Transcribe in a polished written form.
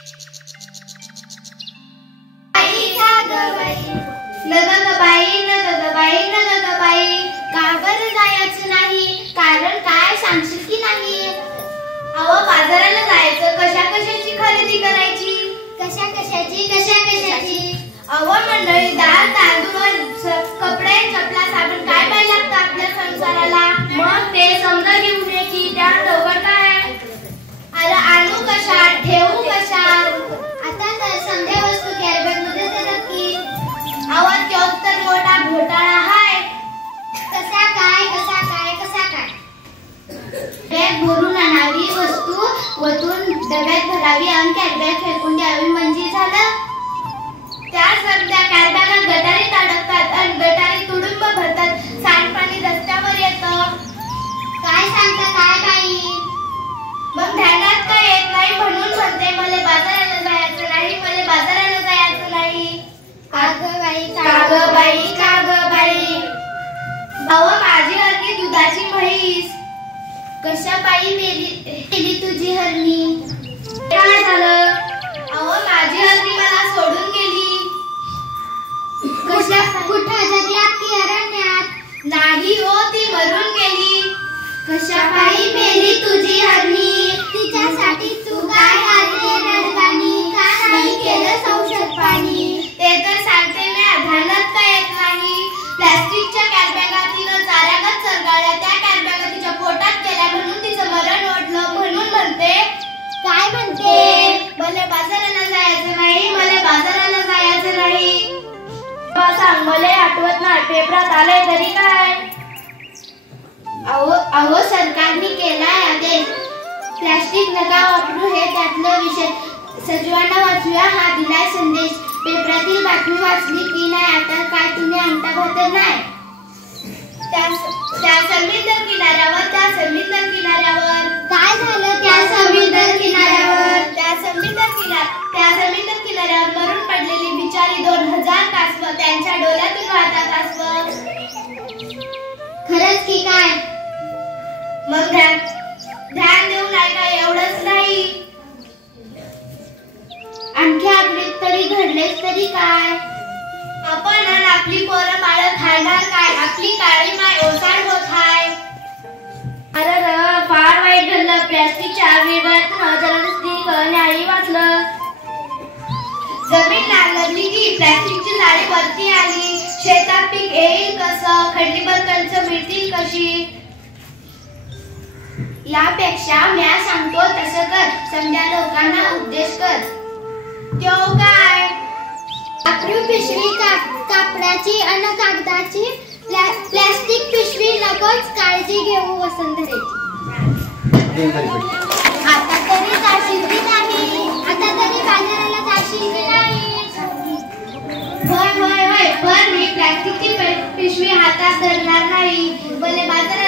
का बरं जायचं नाही? कारण काय सांगशील की नाही? अहो बाजाराला जायचं, कशा कशाची खरेदी करायची? कशा कशाची? अहो मंडळी, डाळ तांदूळ कपडे चपला साबण काय पाहिजे लागतं आपल्या संसाराला? मग ते समजा घेऊन यायची, त्यात अवघड काय? अरे आणू कशात, ठेवू कशात? आता तर समजा वस्तू कॅरीबॅग मध्ये देतात की. अहो तोच तर मोठा घोटाळा आहे. कसा काय? बॅग भरून आणावी, वस्तू वतून डब्यात भरावी आणि कॅरीबॅग फेकून द्यावी म्हणजे झालं. त्या सध्या कॅरीबॅगा गटारीत अडकतात आणि गटारी तुडुंब भरतात. सांडपाणी रस्त्यावर येतं. काय सांगता काय बाई? मग ध्यानात काय येत नाही म्हणून म्हणते मला बाजाराला जायचं नाही. काग बाई. भाऊ माझी हरणी दुधाची म्हैस. कशा पायी मेली तुझी हरणी? काय झालं? अहो माझी हरणी मला सोडून गेली. कुठं जगलात की अरण्यात? नाही हो, ती मरून गेली. कशा पायी मेली तुझी हरणी? तिच्यासाठी तू काय आणले रडगाणी? का नाही केलं औषध पाणी? ते तर सांगते मी, ध्यानात काय येत नाही. प्लास्टिकच्या कॅरीबॅगा तिनं चाऱ्यागत चरगाळल्या. त्या कॅरीबॅगा तिच्या पोटात गेल्या म्हणून तिचं मरण ओढलं. म्हणून म्हणते. काय म्हणते? मला बाजाराला जायचं नाही. सांग, मला आठवत नाही. पेपरात आलंय तरी काय? अहो सरकारने केलाय आदेश. प्लास्टिक नका वापरू हे त्यातलं विषय. सजीवांना वाचूया हा दिलाय संदेश. पेपरातील बातमी वाचली की नाही? आता काय तुम्ही अंगठा घातत नाही? त्या समुद्र किनाऱ्यावर काय झालं? त्या समुद्र किनाऱ्यावर मरून पडलेली बिचारी 2000 कासव. त्यांच्या डोळ्यातून वाहतात कासव. खरंच की काय? मग ध्यान देऊ नाही का? एवढंच नाही, आणखी आपलीत तरी घडलेच तरी काय? आपण आणि आपली पोरं बाळ खाणार काय? आपली काळी माय ओसाड होत हाय. अरे फार वाईट घडलं. प्लॅस्टिकच्या विरघळातून हजारांनी कळण्याही वाचलं. जमीन नांगरली की प्लॅस्टिकची जाळी वरती आली. शेतात पीक येईल कसं? खंडीभर कणसं मिळतील कशी? यापेक्षा म्या सांगतो तसं कर. समजा लोकांना उपदेश कर. तो काय? आपली पिशवी कापडाची आणि कागदाची. प्लॅस्टिक पिशवी नकोच काळजी घेऊ वसुंधरेची. आता तरी जाशील की नाही? बाजाराला जाशील की नाही? होय, पण मी प्लॅस्टिकची पिशवी हातात धरणार नाही. भले बाजारात